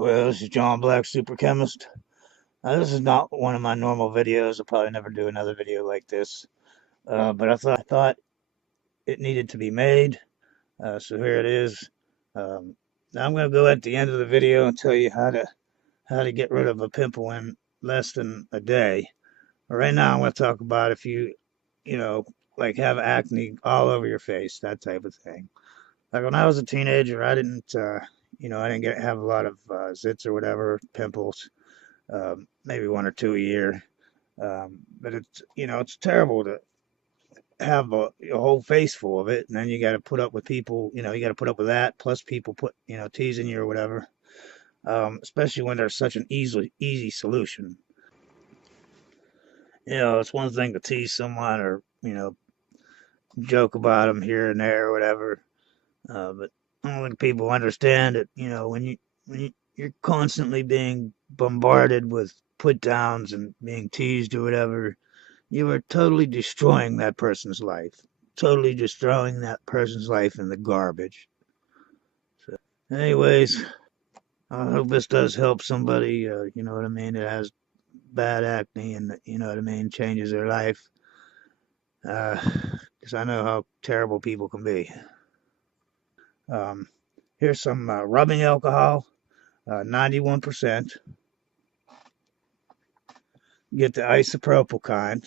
Well, this is John Black, Super Chemist. This is not one of my normal videos. I'll probably never do another video like this. But I thought it needed to be made. So here it is. Now I'm going to go at the end of the video and tell you how to get rid of a pimple in less than a day. Right now, I'm going to talk about if you know, like have acne all over your face, that type of thing. Like when I was a teenager, I didn't have a lot of zits or whatever, pimples. Maybe one or two a year. But it's terrible to have a whole face full of it, and then you got to put up with people. You got to put up with that, plus people teasing you or whatever. Especially when there's such an easy solution. It's one thing to tease someone or joke about them here and there or whatever. But I don't think people understand it. You're constantly being bombarded with put downs and being teased or whatever, you are totally destroying that person's life. Totally destroying that person's life in the garbage. So, anyways, I hope this does help somebody, you know what I mean, that has bad acne and, you know what I mean, changes their life. Because I know how terrible people can be. Um, Here's some rubbing alcohol, 91%. Get the isopropyl kind.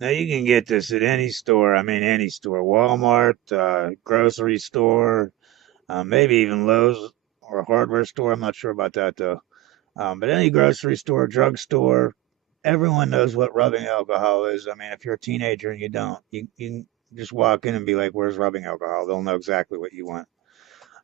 Now you can get this at any store. I mean, any store, Walmart, grocery store, maybe even Lowe's or a hardware store. I'm not sure about that though. But any grocery store, drugstore, everyone knows what rubbing alcohol is. I mean, if you're a teenager and you don't, you can just walk in and be like, "Where's rubbing alcohol?" They'll know exactly what you want.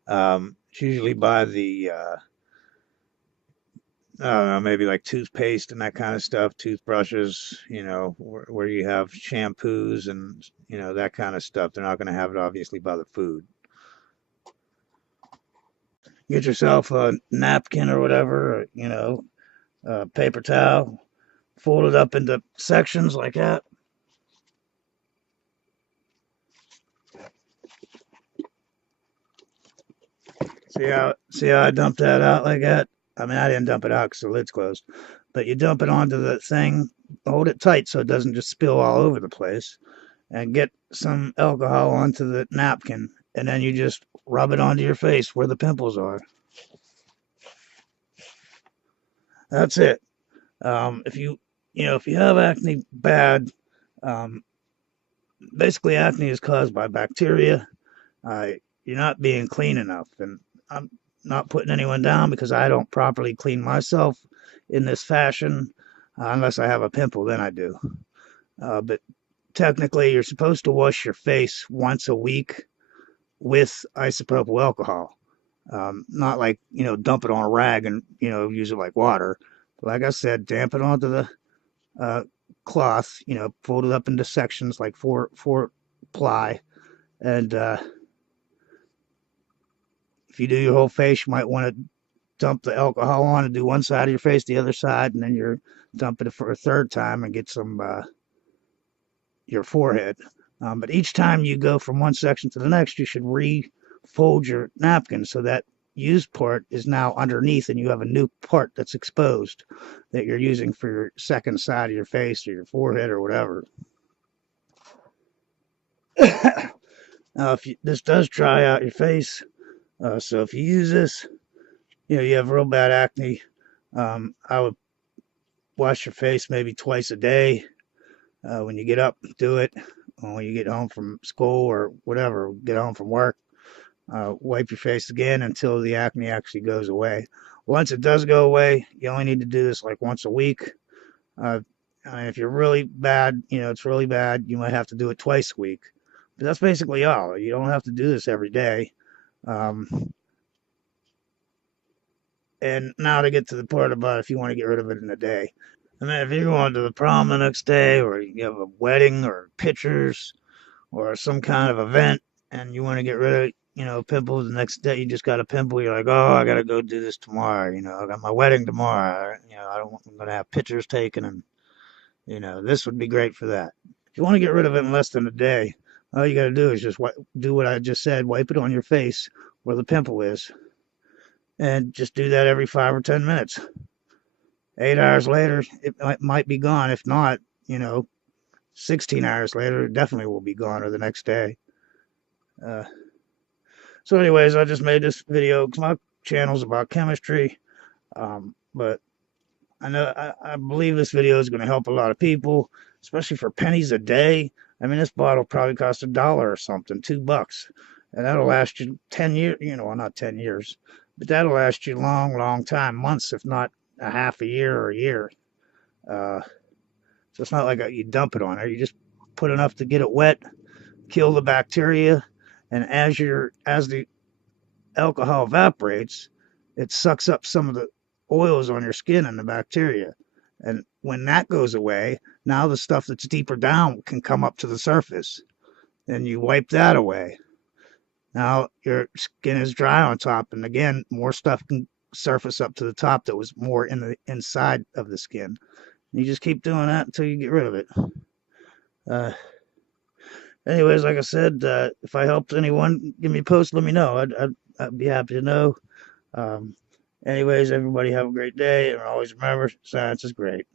It's usually by the I don't know, maybe like toothpaste and that kind of stuff, toothbrushes, where you have shampoos and, that kind of stuff. They're not going to have it obviously by the food. Get yourself a napkin or whatever, a paper towel, fold it up into sections like that. See how I dumped that out like that? I mean, I didn't dump it out because the lid's closed, but you dump it onto the thing, hold it tight so it doesn't just spill all over the place, and get some alcohol onto the napkin, and then you just rub it onto your face where the pimples are. That's it. If you have acne bad, um, basically acne is caused by bacteria. Uh, you're not being clean enough, and I'm not putting anyone down because I don't properly clean myself in this fashion, unless I have a pimple, then I do. But technically, you're supposed to wash your face once a week with isopropyl alcohol. Not like, dump it on a rag and, use it like water. But like I said, damp it onto the uh, cloth, fold it up into sections like four ply. And if you do your whole face, you might want to dump the alcohol on and do one side of your face, the other side, and then you're dumping it for a third time and get some your forehead. But each time you go from one section to the next, you should refold your napkin so that used part is now underneath and you have a new part that's exposed that you're using for your second side of your face or your forehead or whatever. Now, this does dry out your face, so if you use this, you have real bad acne, I would wash your face maybe twice a day. When you get up, do it. When you get home from school or whatever, get home from work, wipe your face again until the acne actually goes away. Once it does go away, you only need to do this like once a week. If you're really bad, it's really bad, you might have to do it twice a week. But that's basically all. You don't have to do this every day. And now to get to the part about if you want to get rid of it in a day. I mean, if you're going to the prom the next day, or you have a wedding, or pictures, or some kind of event, and you want to get rid of, pimples the next day, you just got a pimple, you're like, oh, I got to go do this tomorrow, I got my wedding tomorrow, I'm going to have pictures taken, and, this would be great for that. If you want to get rid of it in less than a day, all you got to do is just do what I just said, wipe it on your face where the pimple is, and just do that every 5 or 10 minutes. 8 hours later, it might be gone. If not, 16 hours later, it definitely will be gone, or the next day. Uh, so anyways, I just made this video because my channel's about chemistry. But I believe this video is going to help a lot of people, especially for pennies a day. I mean, this bottle probably cost $1 or something, $2, and that'll last you 10 years. Well, not 10 years, but that'll last you a long, long time, months, if not a half a year or a year. So it's not like you dump it on there. You just put enough to get it wet, kill the bacteria, and as the alcohol evaporates, it sucks up some of the oils on your skin and the bacteria. And when that goes away, now the stuff that's deeper down can come up to the surface. And you wipe that away. Now your skin is dry on top, and again, more stuff can surface up to the top that was more in the inside of the skin. You just keep doing that until you get rid of it. Anyways, like I said, if I helped anyone, give me a post, let me know. I'd be happy to know. Anyways, everybody have a great day, and always remember, science is great.